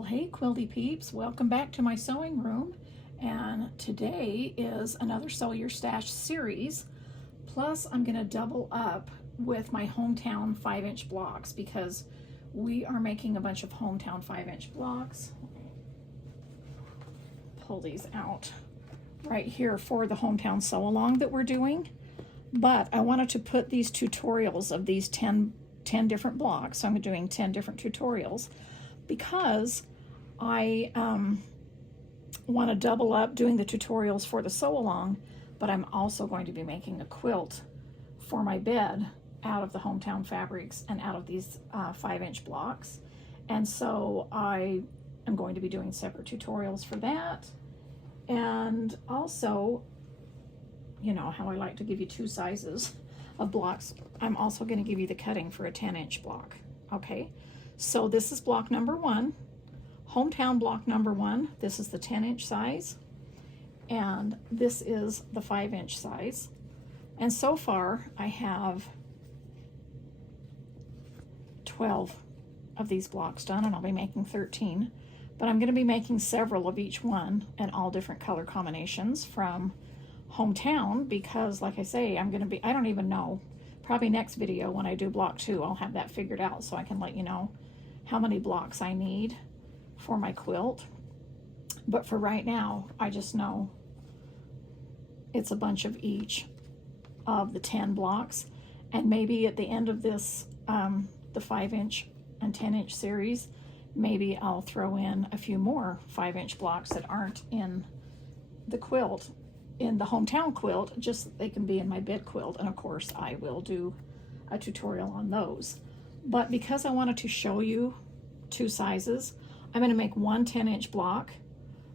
Well, hey quilty peeps, welcome back to my sewing room, and today is another Sew Your Stash series. Plus I'm going to double up with my hometown 5-inch blocks because we are making a bunch of hometown 5-inch blocks. Pull these out right here for the hometown sew along that we're doing, but I wanted to put these tutorials of these 10 different blocks. So I'm doing 10 different tutorials because I want to double up doing the tutorials for the sew along, but I'm also going to be making a quilt for my bed out of the hometown fabrics and out of these 5-inch blocks. And so I am going to be doing separate tutorials for that. And also, you know how I like to give you two sizes of blocks, I'm also going to give you the cutting for a 10-inch block. Okay, so this is block number 1, hometown block number 1. This is the 10-inch size, and this is the 5-inch size. And so far I have 12 of these blocks done, and I'll be making 13, but I'm going to be making several of each one and all different color combinations from hometown because, like I say, I don't even know, probably next video when I do block 2 I'll have that figured out so I can let you know how many blocks I need for my quilt. But for right now I just know it's a bunch of each of the 10 blocks, and maybe at the end of this the 5-inch and 10-inch series, maybe I'll throw in a few more 5-inch blocks that aren't in the quilt, in the hometown quilt, just so they can be in my bed quilt. And of course I will do a tutorial on those. But because I wanted to show you two sizes, I'm going to make one 10-inch block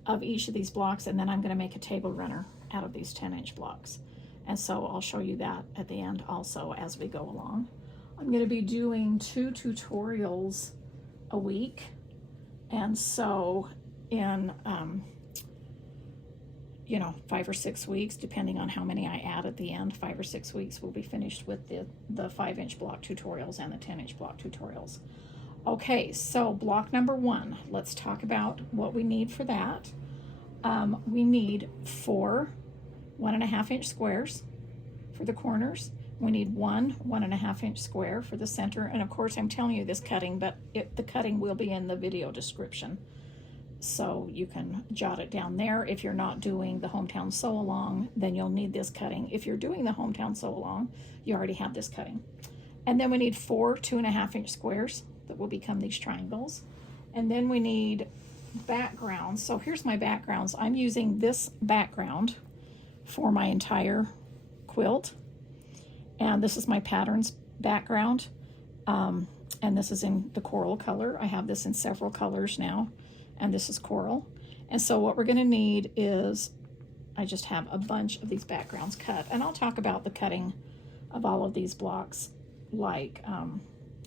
of each of these blocks, and then I'm going to make a table runner out of these 10-inch blocks. And so I'll show you that at the end also as we go along. I'm going to be doing 2 tutorials a week, and so in 5 or 6 weeks, depending on how many I add at the end, 5 or 6 weeks we'll be finished with the 5-inch block tutorials and the 10-inch block tutorials. Okay, so block number 1, let's talk about what we need for that. We need 4 1.5-inch squares for the corners. We need 1 1.5-inch square for the center, and of course I'm telling you this cutting, but the cutting will be in the video description, so you can jot it down there. If you're not doing the hometown sew along, then you'll need this cutting. If you're doing the hometown sew along, you already have this cutting. And then we need 4 2.5-inch squares that will become these triangles. And then we need backgrounds. So here's my backgrounds. I'm using this background for my entire quilt, and this is my patterns background, and this is in the coral color. I have this in several colors now, and this is coral. And so what we're going to need is, I just have a bunch of these backgrounds cut, and I'll talk about the cutting of all of these blocks like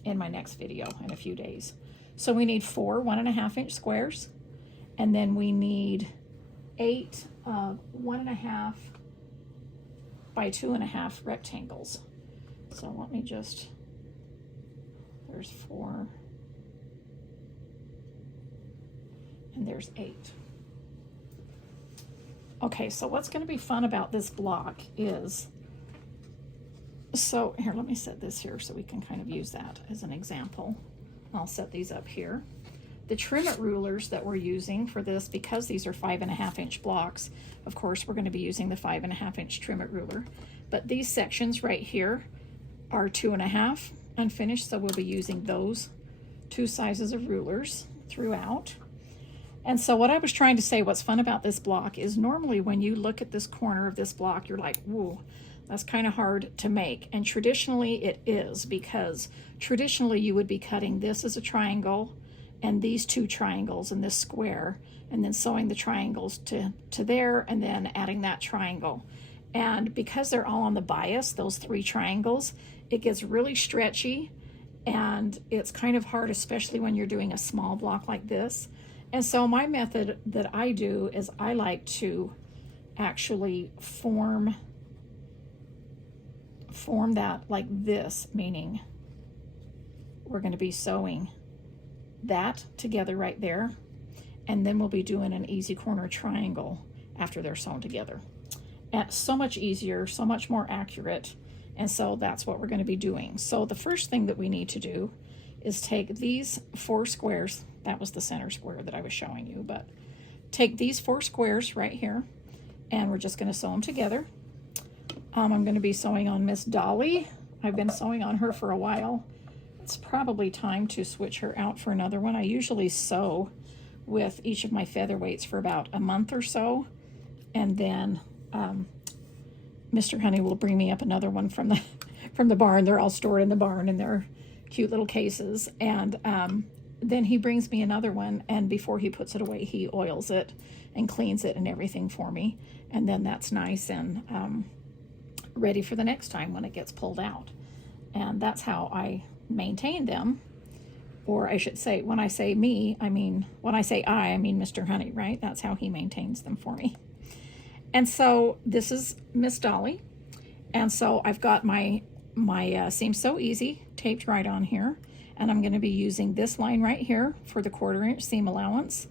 in my next video in a few days. So we need 4 1.5-inch squares, and then we need 8 1.5 by 2.5 rectangles. So let me just, there's 4 and there's 8. Okay, so what's going to be fun about this block is, so here, let me set this here so we can kind of use that as an example. I'll set these up here. The trim it rulers that we're using for this, because these are 5.5-inch blocks, of course we're going to be using the 5.5-inch trim it ruler, but these sections right here are 2.5 unfinished, so we'll be using those 2 sizes of rulers throughout. And so what I was trying to say, what's fun about this block is, normally when you look at this corner of this block, you're like, whoa, that's kind of hard to make. And traditionally it is, because traditionally you would be cutting this as a triangle and these 2 triangles in this square, and then sewing the triangles to there, and then adding that triangle. And because they're all on the bias, those 3 triangles, it gets really stretchy, and it's kind of hard, especially when you're doing a small block like this. And so my method that I do is I like to actually form that like this, meaning we're going to be sewing that together right there and then we'll be doing an easy corner triangle after they're sewn together. And so much easier, so much more accurate, and so that's what we're going to be doing. So the first thing that we need to do is take these 4 squares. That was the center square that I was showing you, but take these 4 squares right here, and we're just going to sew them together. I'm going to be sewing on Miss Dolly. I've been sewing on her for a while. It's probably time to switch her out for another one. I usually sew with each of my featherweights for about a month or so, and then Mr. Honey will bring me up another one from the barn. They're all stored in the barn in their cute little cases, and then he brings me another one, and before he puts it away, he oils it and cleans it and everything for me, and then that's nice and ready for the next time when it gets pulled out. And that's how I maintain them. Or I should say, when I say me, I mean, when I say I mean Mr. Honey, right? That's how he maintains them for me. And so this is Miss Dolly. And so I've got my Seam So Easy taped right on here. And I'm going to be using this line right here for the 1/4 inch seam allowance.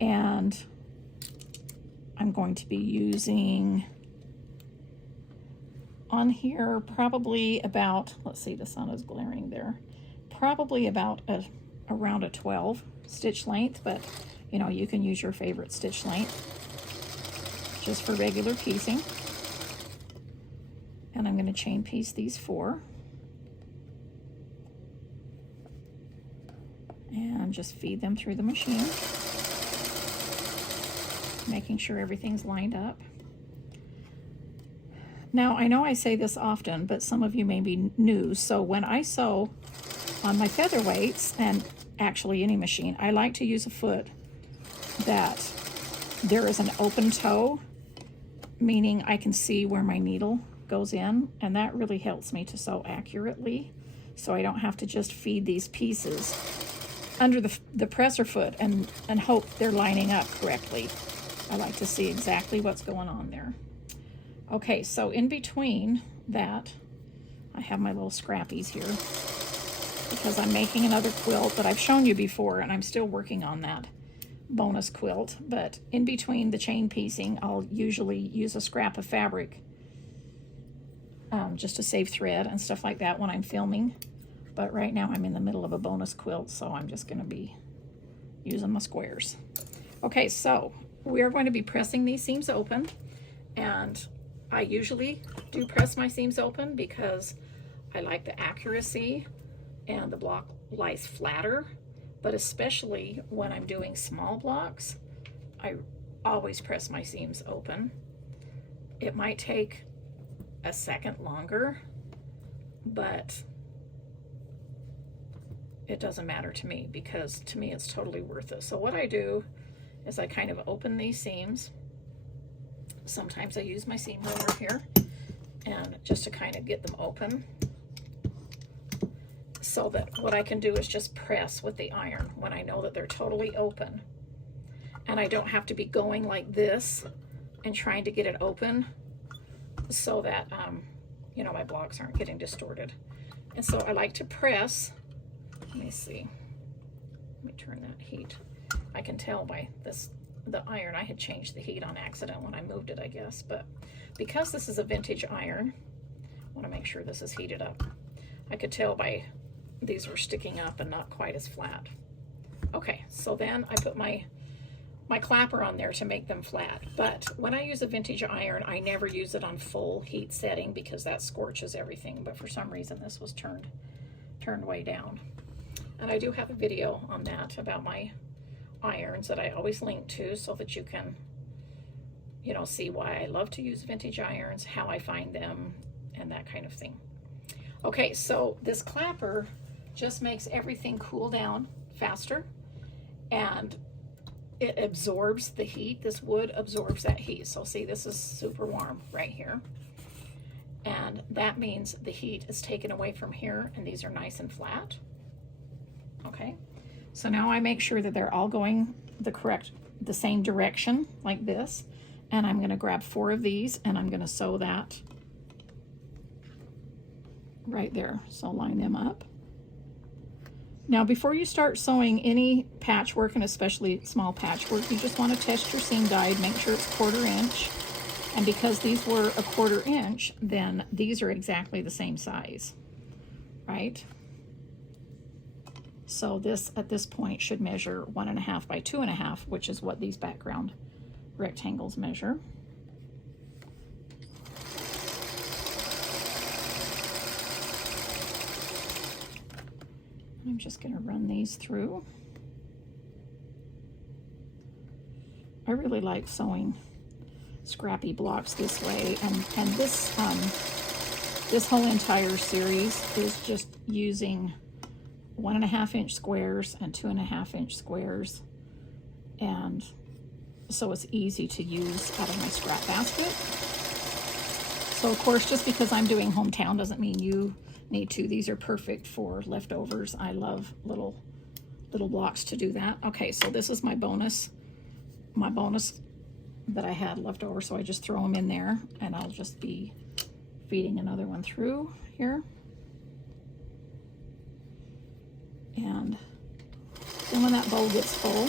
And I'm going to be using on here probably about, let's see, the sun is glaring there, probably about around a 12 stitch length, but you know, you can use your favorite stitch length just for regular piecing. And I'm going to chain piece these 4 and just feed them through the machine, making sure everything's lined up. Now, I know I say this often, but some of you may be new, so when I sew on my featherweights, and actually any machine, I like to use a foot that there is an open toe, meaning I can see where my needle goes in, and that really helps me to sew accurately, so I don't have to just feed these pieces under the presser foot and hope they're lining up correctly. I like to see exactly what's going on there. Okay, so in between that, I have my little scrappies here because I'm making another quilt that I've shown you before, and I'm still working on that bonus quilt. But in between the chain piecing, I'll usually use a scrap of fabric just to save thread and stuff like that when I'm filming. But right now I'm in the middle of a bonus quilt, so I'm just going to be using my squares. Okay, so we are going to be pressing these seams open, and I usually do press my seams open because I like the accuracy and the block lies flatter, but especially when I'm doing small blocks, I always press my seams open. It might take a second longer, but it doesn't matter to me because to me it's totally worth it. So what I do is I kind of open these seams. Sometimes I use my seam roller here and just to kind of get them open, so that what I can do is just press with the iron when I know that they're totally open, and I don't have to be going like this and trying to get it open so that you know, my blocks aren't getting distorted. And so I like to press. Let me see, let me turn that heat. I can tell by this, the iron, I had changed the heat on accident when I moved it, I guess, but because this is a vintage iron, I want to make sure this is heated up. I could tell by these were sticking up and not quite as flat. Okay, so then I put my clapper on there to make them flat, but when I use a vintage iron, I never use it on full heat setting because that scorches everything, but for some reason this was turned way down. And I do have a video on that about my irons that I always link to so that you can, you know, see why I love to use vintage irons, how I find them, and that kind of thing. Okay, so this clapper just makes everything cool down faster, and it absorbs the heat. This wood absorbs that heat. So see, this is super warm right here, and that means the heat is taken away from here, and these are nice and flat. Okay, so now I make sure that they're all going the same direction like this, and I'm going to grab 4 of these and I'm going to sew that right there. So line them up, Now, before you start sewing any patchwork, and especially small patchwork, you just want to test your seam guide, make sure it's 1/4 inch. And because these were a 1/4 inch, then these are exactly the same size, right? So this, at this point, should measure 1.5 by 2.5, which is what these background rectangles measure. I'm just going to run these through. I really like sewing scrappy blocks this way, and this this whole entire series is just using 1.5 inch squares and 2.5 inch squares, and so it's easy to use out of my scrap basket. So of course, just because I'm doing hometown doesn't mean you need to. These are perfect for leftovers. I love little blocks to do that. Okay, so this is my bonus that I had left over, so I just throw them in there, and I'll just be feeding another one through here. And then when that bowl gets full,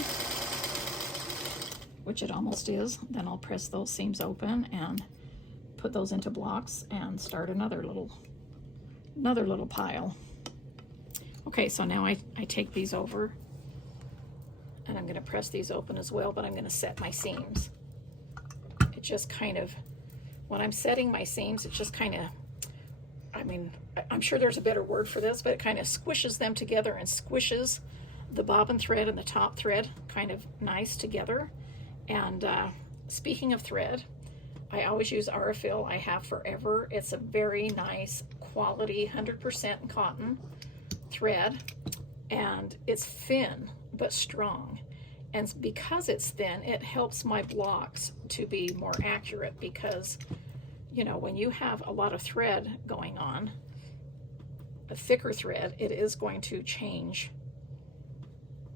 which it almost is, then I'll press those seams open and put those into blocks and start another little pile. Okay, so now I take these over, and I'm going to press these open as well, but I'm going to set my seams. It just kind of, when I'm setting my seams, it just kind of, I mean, I'm sure there's a better word for this, but it kind of squishes them together and squishes the bobbin thread and the top thread kind of nice together. And speaking of thread, I always use Aurifil. I have forever. It's a very nice quality 100% cotton thread, and it's thin but strong. And because it's thin, it helps my blocks to be more accurate, because, you know, when you have a lot of thread going on, a thicker thread, it is going to change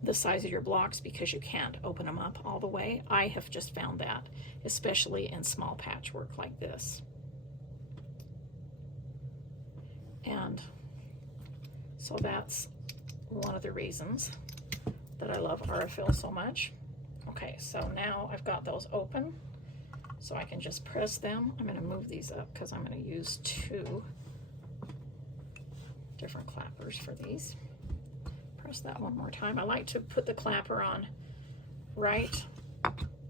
the size of your blocks because you can't open them up all the way. I have just found that, especially in small patchwork like this. And so that's one of the reasons that I love Aurifil so much. Okay, so now I've got those open, so I can just press them. I'm going to move these up because I'm going to use 2 different clappers for these. Press that one more time. I like to put the clapper on right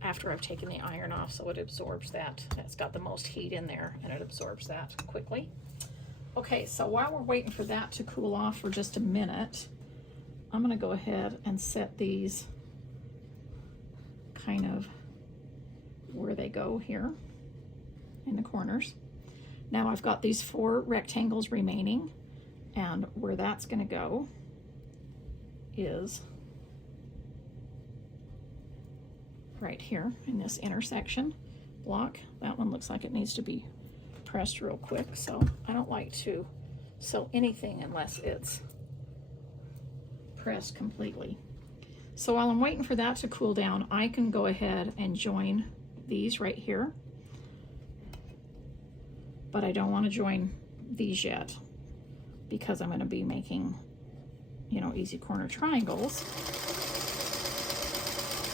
after I've taken the iron off, so it absorbs that. It's got the most heat in there, and it absorbs that quickly. Okay, so while we're waiting for that to cool off for just a minute, I'm going to go ahead and set these kind of where they go here in the corners. Now I've got these 4 rectangles remaining, and where that's going to go is right here in this intersection block. That one looks like it needs to be pressed real quick, so I don't like to sew anything unless it's pressed completely. So while I'm waiting for that to cool down, I can go ahead and join these right here, but I don't want to join these yet because I'm going to be making, you know, easy corner triangles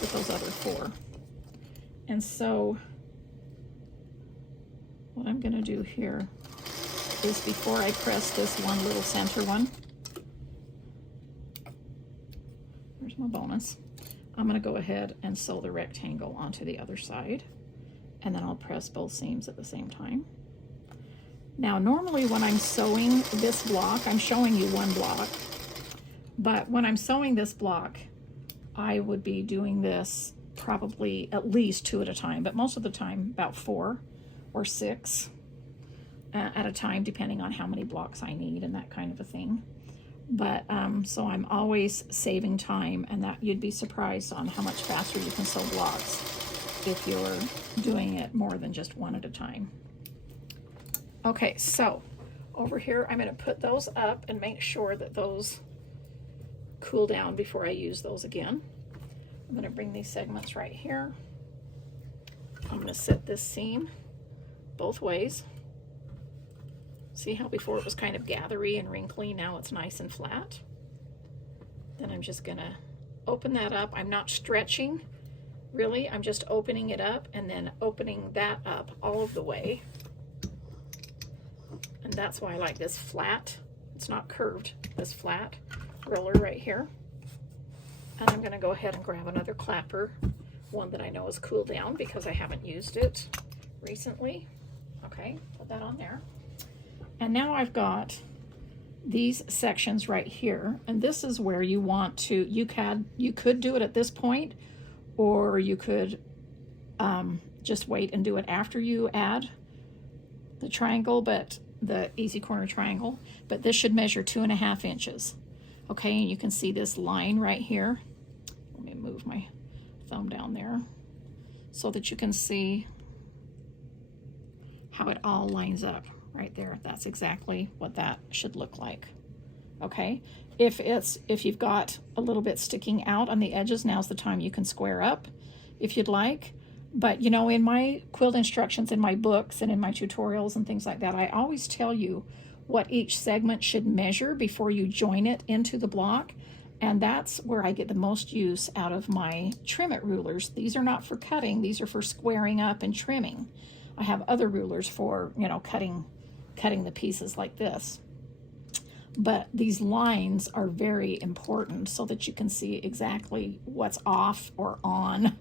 with those other 4. And so what I'm going to do here is, before I press this one little center one, there's my bonus, I'm going to go ahead and sew the rectangle onto the other side, and then I'll press both seams at the same time. Now normally when I'm sewing this block, I'm showing you one block, but when I'm sewing this block, I would be doing this probably at least 2 at a time, but most of the time about 4 or 6 at a time, depending on how many blocks I need and that kind of a thing. But so I'm always saving time, and that you'd be surprised on how much faster you can sew blocks if you're doing it more than just 1 at a time. Okay, so over here I'm going to put those up and make sure that those cool down before I use those again. I'm going to bring these segments right here. I'm going to set this seam both ways. See how before it was kind of gathery and wrinkly, now it's nice and flat. Then I'm just gonna open that up. I'm not stretching, really. I'm just opening it up and then opening that up all of the way. And that's why I like this flat. It's not curved, this flat roller right here. And I'm gonna go ahead and grab another clapper, one that I know is cooled down because I haven't used it recently. Okay, put that on there. And now I've got these sections right here, and this is where you want to, you could do it at this point, or you could just wait and do it after you add the triangle, but the easy corner triangle, but this should measure 2.5 inches. Okay, and you can see this line right here. Let me move my thumb down there so that you can see how it all lines up right there. That's exactly what that should look like. Okay, if you've got a little bit sticking out on the edges, now's the time you can square up if you'd like. But you know, in my quilt instructions, in my books and in my tutorials and things like that, I always tell you what each segment should measure before you join it into the block. And that's where I get the most use out of my trim it rulers. These are not for cutting, these are for squaring up and trimming. I have other rulers for, you know, cutting the pieces like this. But these lines are very important so that you can see exactly what's off or on,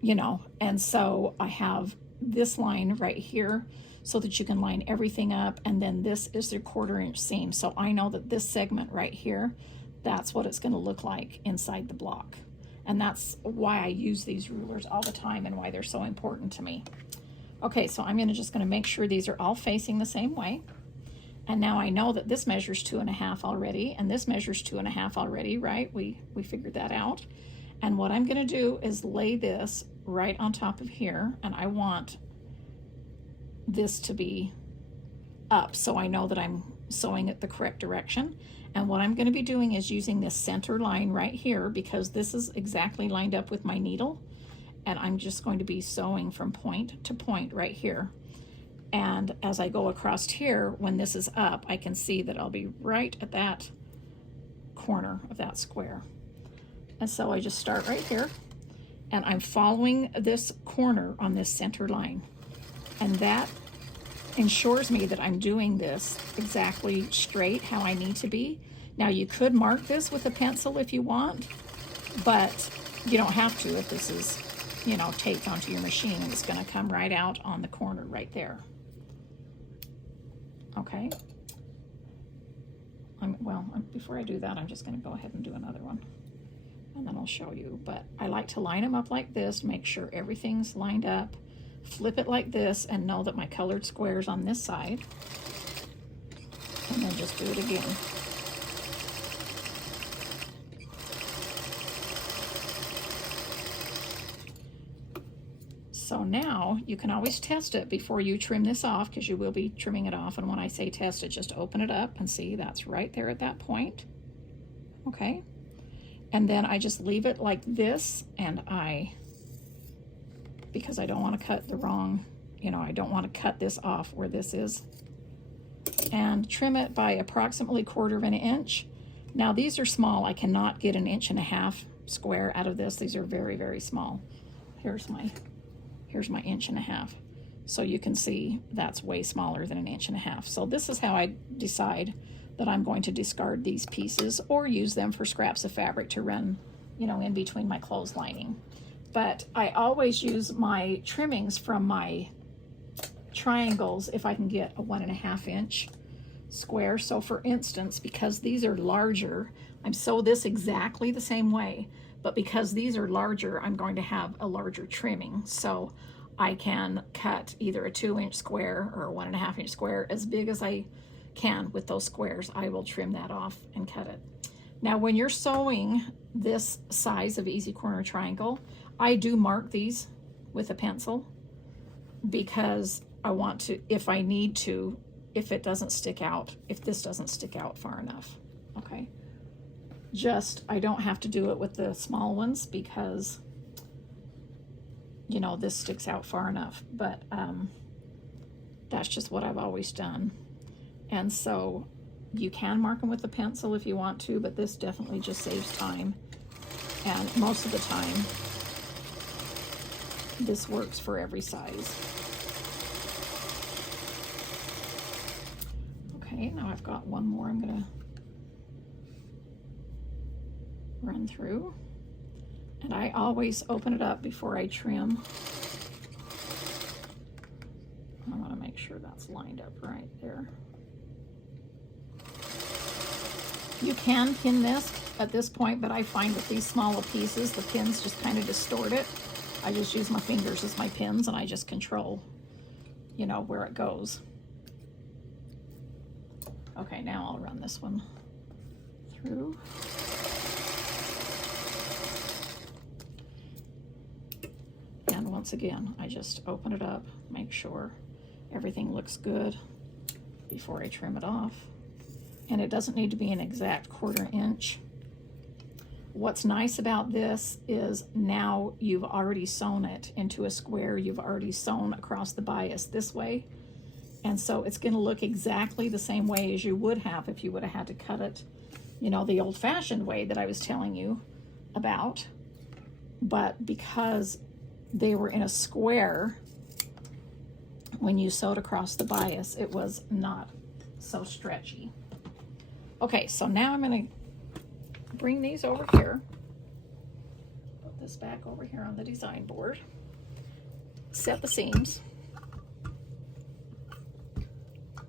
you know. And so I have this line right here so that you can line everything up, and then this is the 1/4 inch seam. So I know that this segment right here, that's what it's going to look like inside the block. And that's why I use these rulers all the time and why they're so important to me. Okay, so I'm just going to make sure these are all facing the same way. And now I know that this measures 2.5 already, and this measures 2.5 already, right? We figured that out. And what I'm going to do is lay this right on top of here, and I want this to be up so I know that I'm sewing it the correct direction. And what I'm going to be doing is using this center line right here, because this is exactly lined up with my needle, and I'm just going to be sewing from point to point right here. And as I go across here, when this is up, I can see that I'll be right at that corner of that square. And so I just start right here, and I'm following this corner on this center line. And that ensures me that I'm doing this exactly straight how I need to be. Now you could mark this with a pencil if you want, but you don't have to if this is, you know, taped onto your machine, and it's going to come right out on the corner right there. Okay. Before I do that, I'm just going to go ahead and do another one, and then I'll show you. But I like to line them up like this, make sure everything's lined up, flip it like this, and know that my colored square's on this side, and then just do it again. So now you can always test it before you trim this off, because you will be trimming it off. And when I say test it, just open it up and see that's right there at that point. Okay. And then I just leave it like this, and because I don't want to cut the wrong, you know, I don't want to cut this off where this is, and trim it by approximately 1/4 inch. Now these are small. I cannot get 1.5 inch square out of this. These are very, very small. Here's my 1.5 inch. So you can see that's way smaller than 1.5 inch. So this is how I decide that I'm going to discard these pieces or use them for scraps of fabric to run, you know, in between my clothes lining. But I always use my trimmings from my triangles if I can get a 1.5 inch square. So for instance, because these are larger, I'm sew this exactly the same way, but because these are larger, I'm going to have a larger trimming. So I can cut either a 2 inch square or a 1.5 inch square as big as I can with those squares. I will trim that off and cut it. Now when you're sewing this size of easy corner triangle, I do mark these with a pencil, because I want to, if I need to, if it doesn't stick out, if this doesn't stick out far enough. Okay, I don't have to do it with the small ones because, you know, this sticks out far enough, but that's just what I've always done. And so You can mark them with a pencil if you want to, but this definitely just saves time. And most of the time, this works for every size. Okay, now I've got one more I'm gonna run through. And I always open it up before I trim. I want to make sure that's lined up right there. You can pin this at this point, but I find with these smaller pieces, the pins just kind of distort it. I just use my fingers as my pins and I just control, you know, where it goes. Okay, now I'll run this one through. And once again, I just open it up, make sure everything looks good before I trim it off. And it doesn't need to be an exact 1/4 inch. What's nice about this is now you've already sewn it into a square. You've already sewn across the bias this way. And so it's going to look exactly the same way as you would have if you would have had to cut it, you know, the old-fashioned way that I was telling you about. But because they were in a square, when you sewed across the bias, it was not so stretchy. Okay, so now I'm going to bring these over here, put this back over here on the design board, set the seams,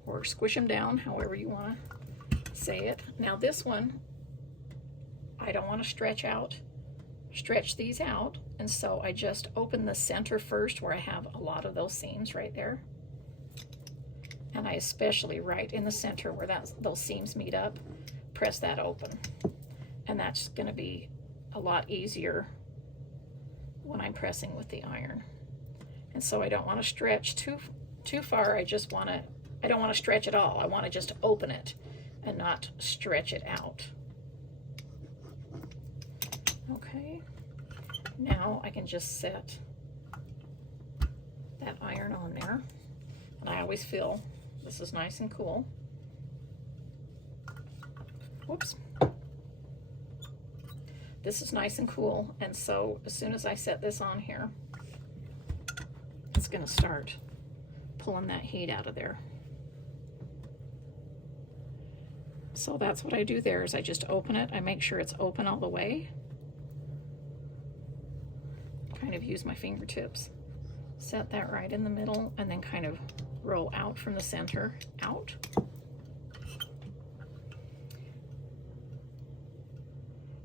or squish them down, however you want to say it. Now this one, I don't want to stretch these out, and so I just open the center first where I have a lot of those seams right there. And I especially right in the center where those seams meet up, press that open. And that's going to be a lot easier when I'm pressing with the iron. And so I don't want to stretch too far. I don't want to stretch at all. I want to just open it and not stretch it out. Okay. Now I can just set that iron on there. And I always feel this is nice and cool. Whoops. This is nice and cool, and so as soon as I set this on here, it's going to start pulling that heat out of there. So that's what I do there, is I just open it. I make sure it's open all the way. Kind of use my fingertips. Set that right in the middle, and then kind of roll out from the center, out.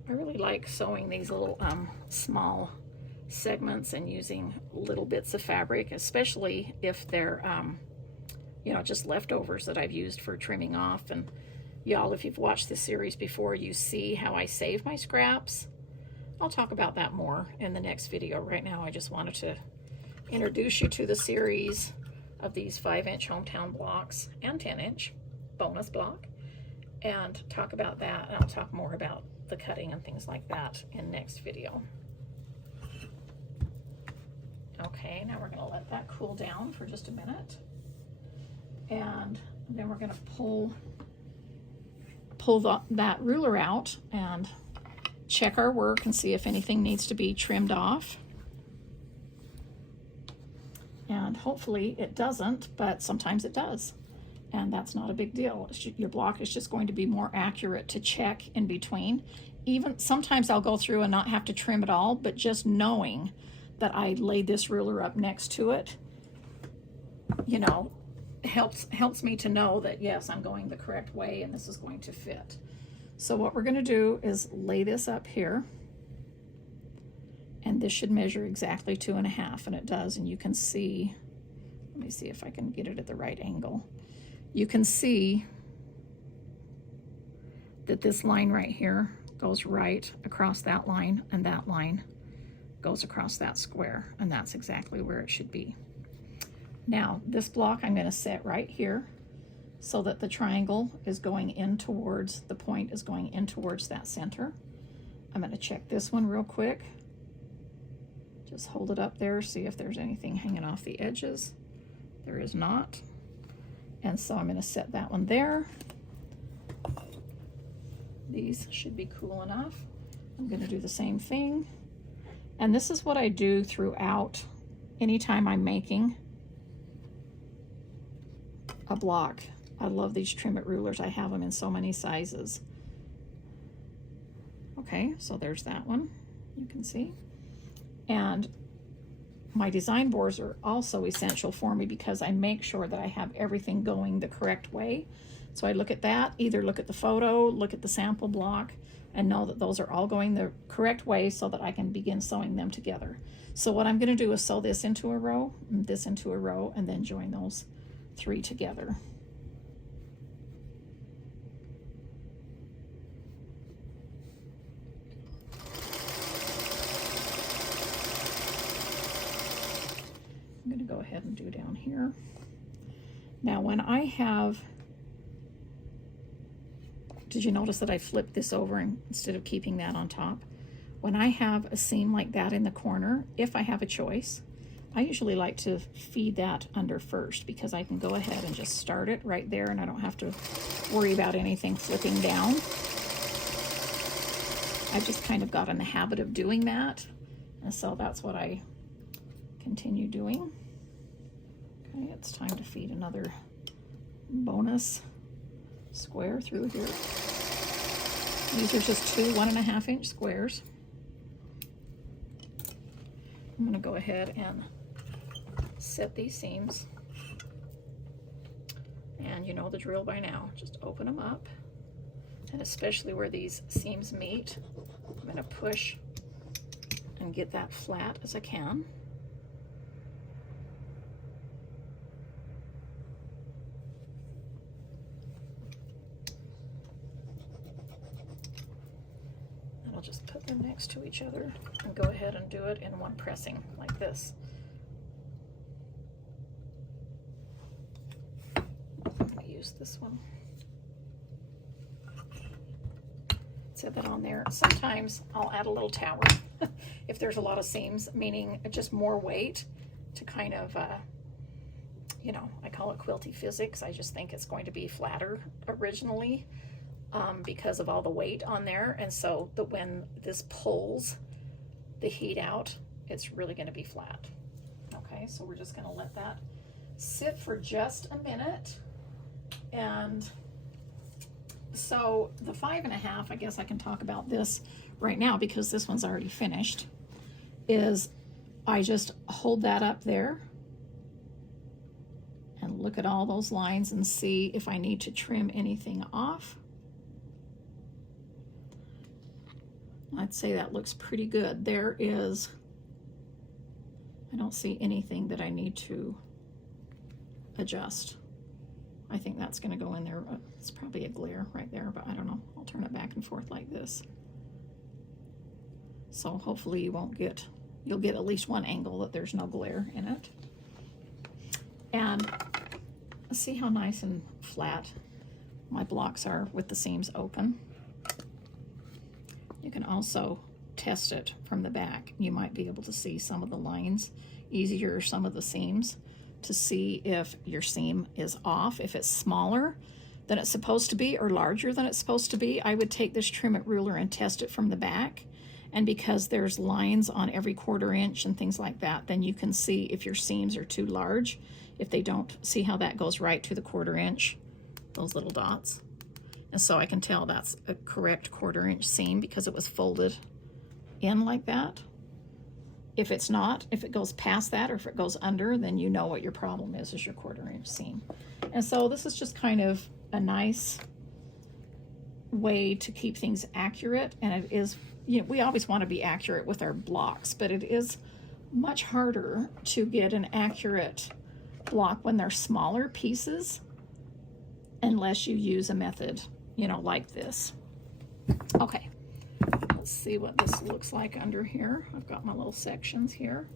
I really like sewing these little small segments and using little bits of fabric, especially if they're, you know, just leftovers that I've used for trimming off. And y'all, if you've watched this series before, you see how I save my scraps. I'll talk about that more in the next video. Right now, I just wanted to introduce you to the series of these 5-inch hometown blocks and 10-inch bonus block, and talk about that. And I'll talk more about the cutting and things like that in next video. Okay, now we're going to let that cool down for just a minute, and then we're going to pull that ruler out and check our work and see if anything needs to be trimmed off. And hopefully it doesn't, but sometimes it does, and that's not a big deal. Your block is just going to be more accurate to check in between. Even sometimes I'll go through and not have to trim it all, but just knowing that I laid this ruler up next to it, you know, helps me to know that yes, I'm going the correct way and this is going to fit. So what we're going to do is lay this up here, and this should measure exactly 2.5, and it does. And you can see, let me see if I can get it at the right angle. You can see that this line right here goes right across that line, and that line goes across that square, and that's exactly where it should be. Now this block I'm going to set right here so that the triangle is going in towards, the point is going in towards that center. I'm going to check this one real quick. Just hold it up there, see if there's anything hanging off the edges. There is not. And so I'm going to set that one there. These should be cool enough. I'm going to do the same thing. And this is what I do throughout anytime I'm making a block. I love these trim it rulers. I have them in so many sizes. Okay, so there's that one, you can see. And my design boards are also essential for me because I make sure that I have everything going the correct way. So I look at that, either look at the photo, look at the sample block, and know that those are all going the correct way so that I can begin sewing them together. So what I'm going to do is sew this into a row, and this into a row, and then join those three together. I'm going to go ahead and do down here. Now when I have, did you notice that I flipped this over instead of keeping that on top? When I have a seam like that in the corner, if I have a choice, I usually like to feed that under first because I can go ahead and just start it right there and I don't have to worry about anything flipping down. I've just kind of got in the habit of doing that, and so that's what I continue doing. Okay, it's time to feed another bonus square through here. These are just two 1.5 inch squares. I'm going to go ahead and set these seams, and you know the drill by now. Just open them up, and especially where these seams meet, I'm going to push and get that flat as I can. And I'll just put them next to each other and go ahead and do it in one pressing like this. I'm going to use this one. Set that on there. Sometimes I'll add a little tower if there's a lot of seams, meaning just more weight to kind of, you know, I call it quilty physics. I just think it's going to be flatter originally because of all the weight on there. And so that when this pulls the heat out, it's really going to be flat. Okay, so we're just going to let that sit for just a minute. And so the 5.5, I guess I can talk about this right now because this one's already finished, is I just hold that up there and look at all those lines and see if I need to trim anything off. I'd say that looks pretty good. There is, I don't see anything that I need to adjust. I think that's going to go in there. It's probably a glare right there, but I don't know. I'll turn it back and forth like this. So hopefully you won't get, you'll get at least one angle that there's no glare in it. And see how nice and flat my blocks are with the seams open. You can also test it from the back. You might be able to see some of the lines easier, some of the seams, to see if your seam is off. If it's smaller than it's supposed to be or larger than it's supposed to be, I would take this trim it ruler and test it from the back. And because there's lines on every 1/4 inch and things like that, then you can see if your seams are too large. If they don't, see how that goes right to the 1/4 inch, those little dots. And so I can tell that's a correct 1/4 inch seam because it was folded in like that. If it's not, if it goes past that or if it goes under, then you know what your problem is your 1/4 inch seam. And so this is just kind of a nice way to keep things accurate. And it is, you know, we always want to be accurate with our blocks, but it is much harder to get an accurate block when they're smaller pieces unless you use a method, you know, like this. Okay. Let's see what this looks like under here. I've got my little sections here.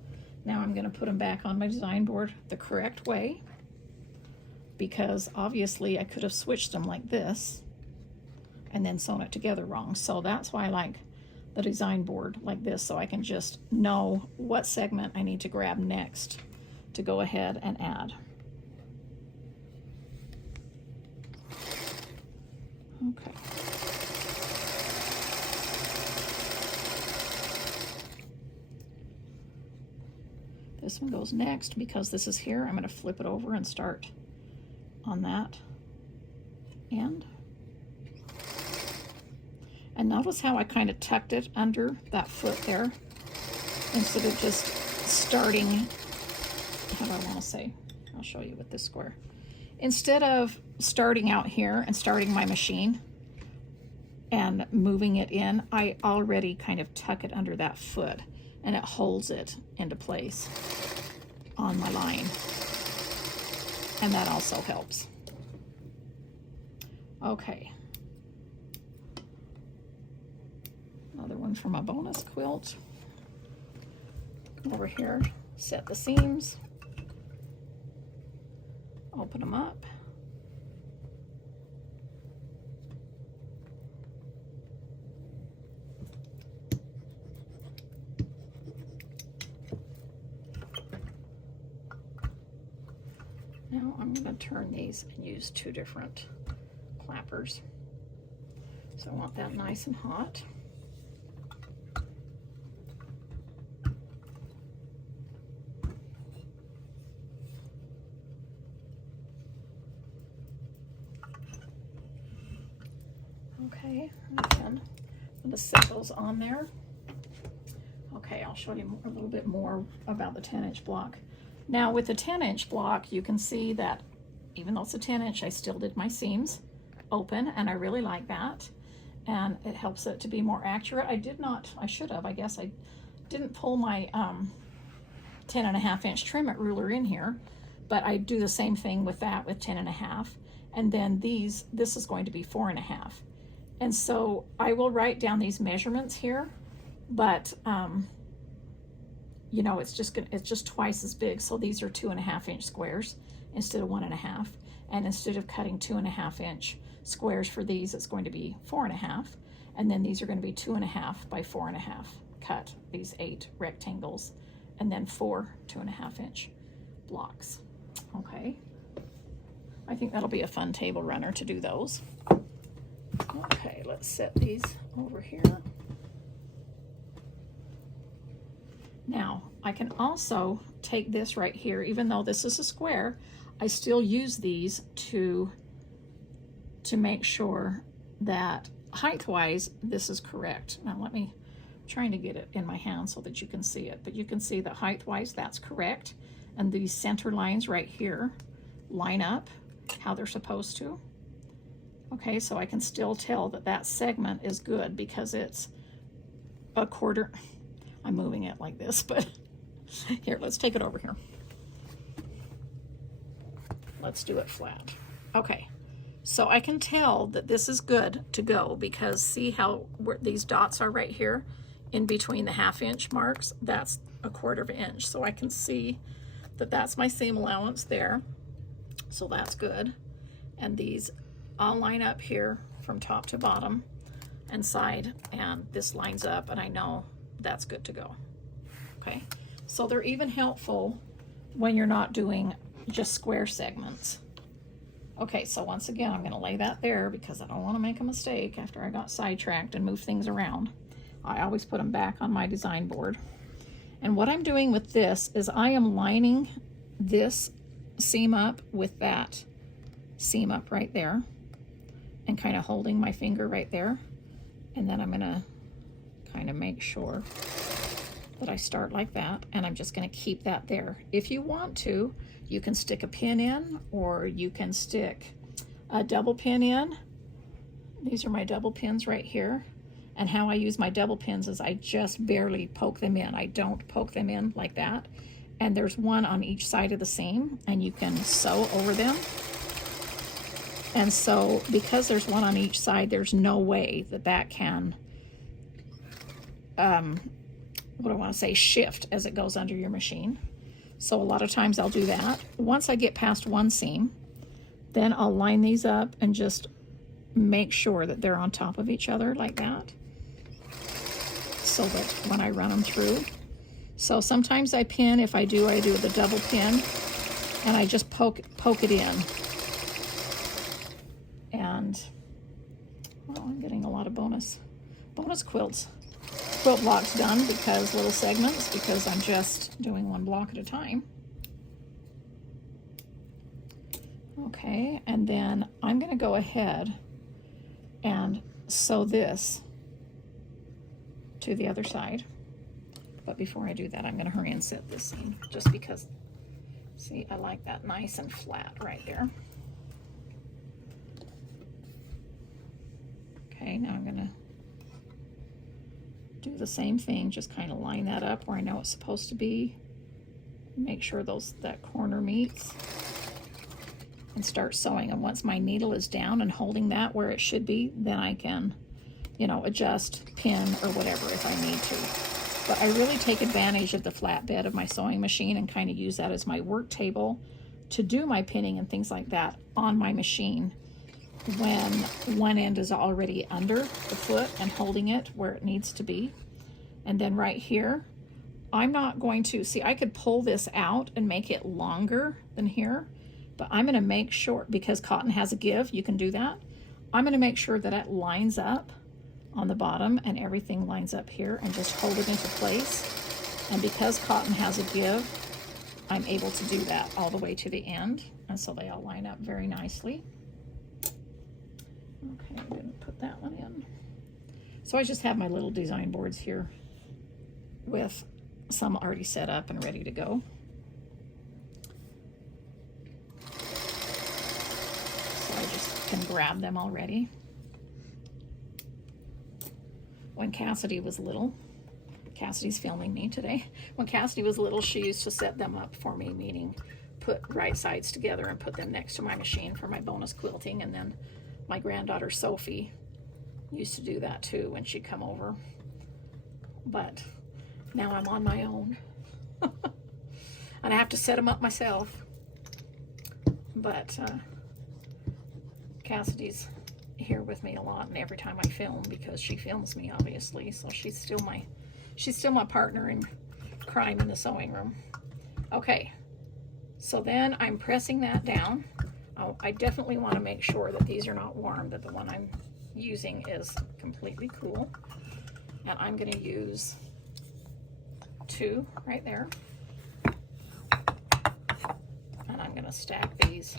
Now I'm going to put them back on my design board the correct way, because obviously I could have switched them like this and then sewn it together wrong. So that's why I like the design board like this, so I can just know what segment I need to grab next to go ahead and add. Okay. This one goes next because this is here. I'm going to flip it over and start on that end. And notice how I kind of tucked it under that foot there instead of just starting, how do I want to say? I'll show you with this square. Instead of starting out here and starting my machine and moving it in, I already kind of tuck it under that foot and it holds it into place on my line. And that also helps. Okay. Another one from a bonus quilt. Over here, set the seams. Open them up. Now I'm going to turn these and use two different clappers. So I want that nice and hot. Okay, and again, I'm going to set those on there. Okay, I'll show you a little bit more about the 10-inch block. Now with the 10-inch block, you can see that even though it's a 10-inch, I still did my seams open, and I really like that. And it helps it to be more accurate. I should have, I guess I didn't pull my 10.5-inch trim it ruler in here, but I do the same thing with that with 10.5. And then this is going to be 4.5. And so I will write down these measurements here, but you know, it's just twice as big. So these are 2.5-inch squares instead of 1.5. And instead of cutting 2.5-inch squares for these, it's going to be 4.5. And then these are going to be 2.5 by 4.5 cut, these 8 rectangles, and then 4 2.5-inch blocks. Okay. I think that'll be a fun table runner to do those. Okay, let's set these over here. Now, I can also take this right here, even though this is a square, I still use these to make sure that height-wise, this is correct. Now I'm trying to get it in my hand so that you can see it, but you can see that height-wise, that's correct. And these center lines right here line up how they're supposed to. Okay, so I can still tell that that segment is good because it's a quarter. I'm moving it like this, but here, let's take it over here. Let's do it flat. Okay, so I can tell that this is good to go because see how these dots are right here in between the 1/2-inch marks? That's a 1/4 inch. So I can see that that's my seam allowance there. So that's good. And these all line up here from top to bottom and side, and this lines up, and I know that's good to go. Okay, so they're even helpful when you're not doing just square segments. Okay, so once again, I'm going to lay that there because I don't want to make a mistake after I got sidetracked and move things around. I always put them back on my design board. And what I'm doing with this is I am lining this seam up with that seam up right there and kind of holding my finger right there. And then I'm going to kind of make sure that I start like that, and I'm just going to keep that there. If you want to, you can stick a pin in, or you can stick a double pin in. These are my double pins right here. And how I use my double pins is I just barely poke them in. I don't poke them in like that. And there's one on each side of the seam, and you can sew over them. And so because there's one on each side, there's no way that can what do I want to say, shift as it goes under your machine. So a lot of times I'll do that. Once I get past one seam, then I'll line these up and just make sure that they're on top of each other like that, so that when I run them through. So sometimes I pin. If I do the double pin, and I just poke it in. And well, I'm getting a lot of bonus quilts. quilt blocks done, because little segments, because I'm just doing one block at a time. Okay, and then I'm going to go ahead and sew this to the other side. But before I do that, I'm going to hurry and set this seam, just because, see, I like that nice and flat right there. Okay, now I'm going to do the same thing, just kind of line that up where I know it's supposed to be. Make sure that corner meets, and start sewing. And once my needle is down and holding that where it should be, then I can, you know, adjust, pin, or whatever if I need to. But I really take advantage of the flatbed of my sewing machine and kind of use that as my work table to do my pinning and things like that on my machine when one end is already under the foot and holding it where it needs to be. And then right here, I'm not going to, see, I could pull this out and make it longer than here, but I'm going to make sure, because cotton has a give, you can do that. I'm going to make sure that it lines up on the bottom and everything lines up here, and just hold it into place. And because cotton has a give, I'm able to do that all the way to the end, and so they all line up very nicely. Okay, I didn't put that one in. So I just have my little design boards here with some already set up and ready to go. So I just can grab them already. When Cassidy was little, Cassidy's filming me today. When Cassidy was little, she used to set them up for me, meaning put right sides together and put them next to my machine for my bonus quilting. And then my granddaughter Sophie used to do that too when she'd come over. But now I'm on my own. And I have to set them up myself. But Cassidy's here with me a lot, and every time I film, because she films me obviously, so she's still my partner in crime in the sewing room. Okay, so then I'm pressing that down. I definitely want to make sure that these are not warm, that the one I'm using is completely cool. And I'm going to use 2 right there. And I'm going to stack these.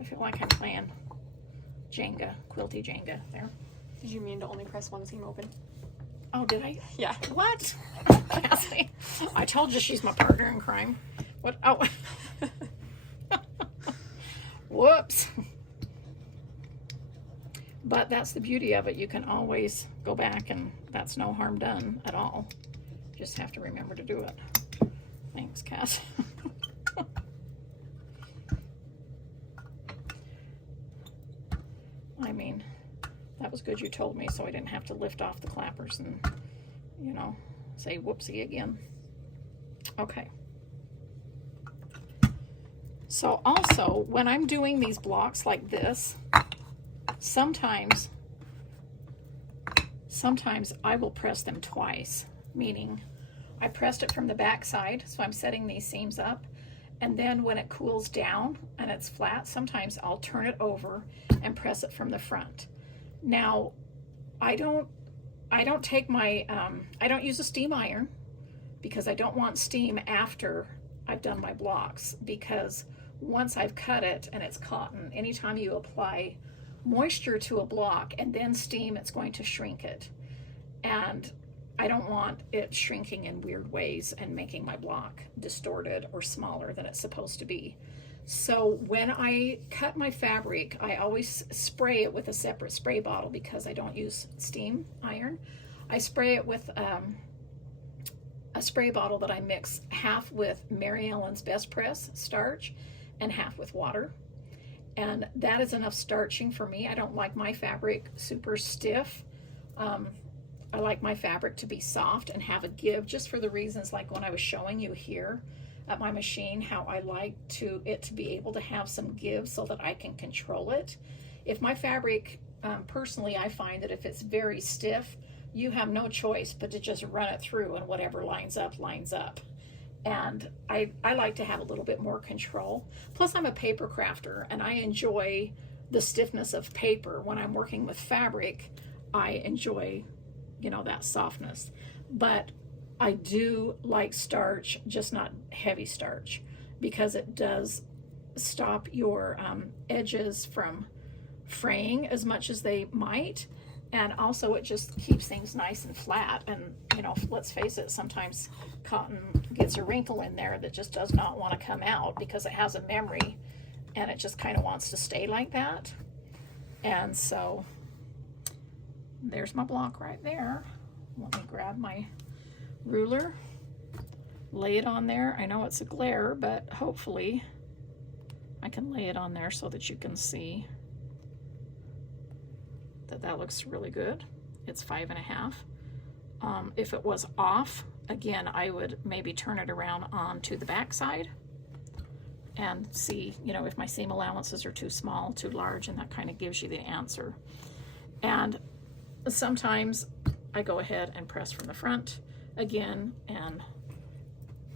I feel like I'm playing Jenga, quilty Jenga there. Did you mean to only press one seam open? Oh, did I? Yeah. What? Cassie, I told you she's my partner in crime. What? Oh. Whoops. But that's the beauty of it. You can always go back, and that's no harm done at all. Just have to remember to do it. Thanks, Cass. I mean, that was good you told me, so I didn't have to lift off the clappers and, you know, say whoopsie again. Okay. So also, when I'm doing these blocks like this, sometimes I will press them twice, meaning I pressed it from the back side, so I'm setting these seams up, and then when it cools down and it's flat, sometimes I'll turn it over and press it from the front. Now, I don't take my, I don't use a steam iron, because I don't want steam after I've done my blocks, because once I've cut it and it's cotton, anytime you apply moisture to a block and then steam, it's going to shrink it. And I don't want it shrinking in weird ways and making my block distorted or smaller than it's supposed to be. So when I cut my fabric, I always spray it with a separate spray bottle, because I don't use steam iron. I spray it with a spray bottle that I mix half with Mary Ellen's Best Press starch and half with water. And that is enough starching for me. I don't like my fabric super stiff. I like my fabric to be soft and have a give, just for the reasons like when I was showing you here at my machine, how I like it to be able to have some give so that I can control it. If my fabric, personally, I find that if it's very stiff, you have no choice but to just run it through, and whatever lines up, lines up. And I like to have a little bit more control. Plus, I'm a paper crafter, and I enjoy the stiffness of paper. When I'm working with fabric, I enjoy, you know, that softness. but I do like starch, just not heavy starch, because it does stop your edges from fraying as much as they might. And also it just keeps things nice and flat. And, you know, let's face it, sometimes cotton gets a wrinkle in there that just does not want to come out because it has a memory and it just kind of wants to stay like that. And so there's my block right there. Let me grab my ruler, lay it on there. I know it's a glare, but hopefully I can lay it on there so that you can see that looks really good. It's 5.5. If it was off, again, I would maybe turn it around onto the back side and see, you know, if my seam allowances are too small, too large, and that kind of gives you the answer. And sometimes I go ahead and press from the front again and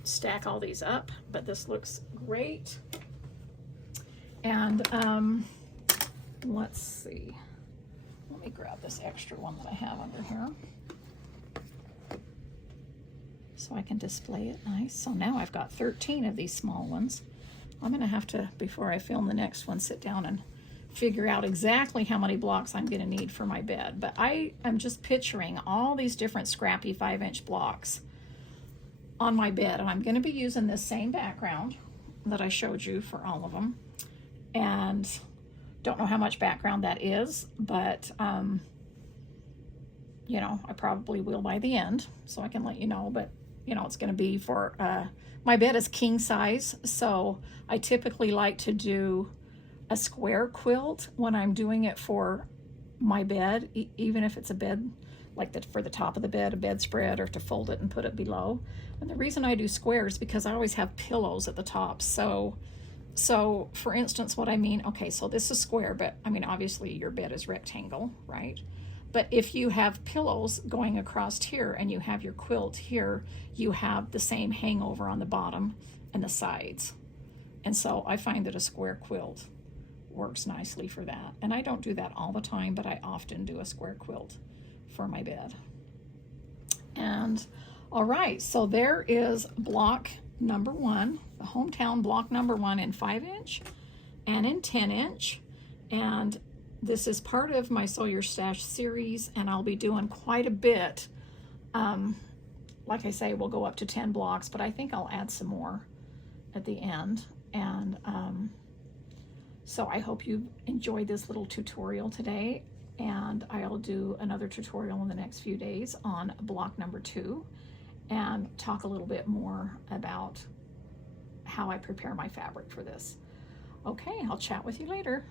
stack all these up, but this looks great. And let's see. Let me grab this extra one that I have under here so I can display it nice. So now I've got 13 of these small ones. I'm gonna have to, before I film the next one, sit down and figure out exactly how many blocks I'm gonna need for my bed. But I am just picturing all these different scrappy 5-inch blocks on my bed, and I'm gonna be using this same background that I showed you for all of them. And don't know how much background that is, but you know, I probably will by the end, so I can let you know. But you know, it's going to be for my bed is king size, so I typically like to do a square quilt when I'm doing it for my bed, even if it's a bed like that for the top of the bed, a bedspread, or to fold it and put it below. And the reason I do squares is because I always have pillows at the top. So for instance, what I mean, okay, so this is square, but I mean, obviously your bed is rectangle, right? But if you have pillows going across here and you have your quilt here, you have the same hangover on the bottom and the sides. And so I find that a square quilt works nicely for that. And I don't do that all the time, but I often do a square quilt for my bed. And all right, so there is block number 1, the Hometown block number 1 in 5-inch and in 10-inch. And this is part of my Sew Your Stash series, and I'll be doing quite a bit. Like I say, we'll go up to 10 blocks, but I think I'll add some more at the end. And so I hope you enjoyed this little tutorial today, and I'll do another tutorial in the next few days on block number 2 and talk a little bit more about how I prepare my fabric for this. Okay, I'll chat with you later.